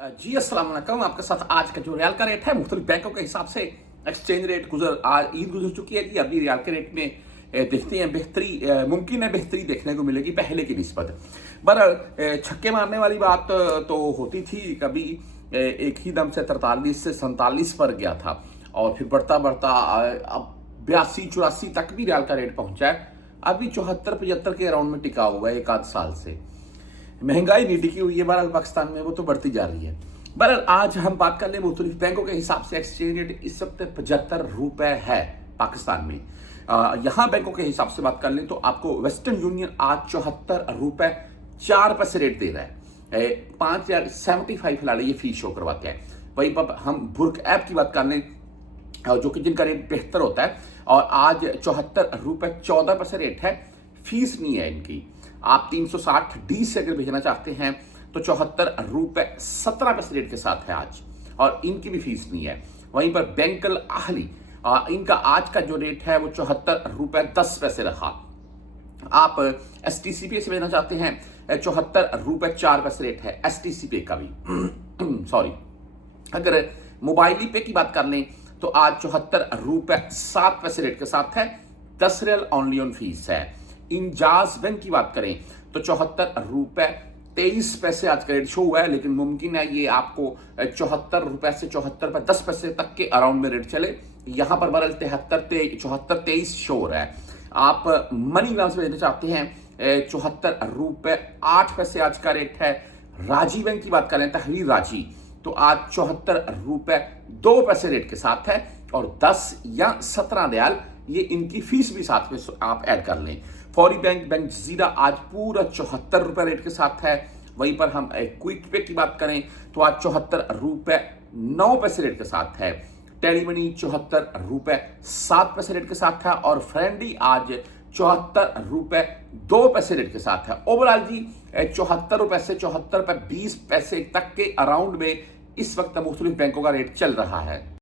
जी अस्सलाम वालेकुम। आपके साथ आज का जो रियाल का रेट है मुख्तलिफ बैंकों के हिसाब से एक्सचेंज रेट आज ईद गुजर चुकी है कि अभी रियाल के रेट में देखते हैं बेहतरी मुमकिन है बेहतरी देखने को मिलेगी पहले की निस्बत। पर छक्के मारने वाली बात तो होती थी, कभी एक ही दम से 43 से 47 पर गया था और फिर बढ़ता बढ़ता अब 82-84 तक भी रियाल का रेट पहुंचा है। अभी 74-75 के अराउंड में टिका हुआ है एक आध साल से। महंगाई नहीं टिकी हुई है बहरहाल पाकिस्तान में, वो तो बढ़ती जा रही है। बहरहाल आज हम बात कर लें मुख्तलिफ बैंकों के हिसाब से एक्सचेंज रेट इस वक्त 75 रुपए है पाकिस्तान में। यहाँ बैंकों के हिसाब से बात कर लें तो आपको वेस्टर्न यूनियन आज 74 रुपए 4 पैसे रेट दे रहा है। 5.75 फिलहाल ये फीस शो करवाते हैं। वहीं पर हम बुर्क ऐप की बात कर लें जो कि जिनका रेट बेहतर होता है और आज 74 रुपए 14 पैसे रेट है, फीस नहीं है इनकी। आप 360 डी से अगर भेजना चाहते हैं तो 74 रुपए 17 पैसे रेट के साथ है आज, और इनकी भी फीस नहीं है। वहीं पर बैंकल आहली इनका आज का जो रेट है वो 74 रुपए 10 पैसे रहा। आप STCP से भेजना चाहते हैं 74 रुपए 4 पैसे रेट है STCP का भी सॉरी। अगर मोबाइली पे की बात कर लें तो आज 74 रुपए 7 पैसे रेट के साथ है, 10 रियल ऑनली ऑन फीस है। इंजाज बैंक की बात करें तो 74 रुपए 23 पैसे आज का रेट शो हुआ है, लेकिन मुमकिन है ये आपको 74 रुपए से 74 पे 10 पैसे तक के अराउंड में रेट चले। यहां पर बरल 74 23 शो हो रहा है। आप मनी ग्राम से भेजना चाहते हैं 74 रुपए 8 पैसे आज का रेट है। राजी बैंक की बात करें तहवीर राजी तो आज 74 रुपए 2 पैसे रेट के साथ है, और 10 या 17 रियाल ये इनकी फीस भी साथ में आप ऐड कर लें। फौरी बैंक जजीरा आज पूरा 74 रुपए रेट के साथ है। वहीं पर हम क्विक पे की बात करें तो आज 74 रुपए 9 पैसे रेट के साथ है। टेलीमनी 74 रुपए 7 पैसे रेट के साथ है, और फ्रेंडी आज 74 रुपए 2 पैसे रेट के साथ है। ओवरऑल जी 74 रुपए से 74 रुपए 20 पैसे तक के अराउंड में इस वक्त मुख्तलिफ बैंकों का रेट चल रहा है।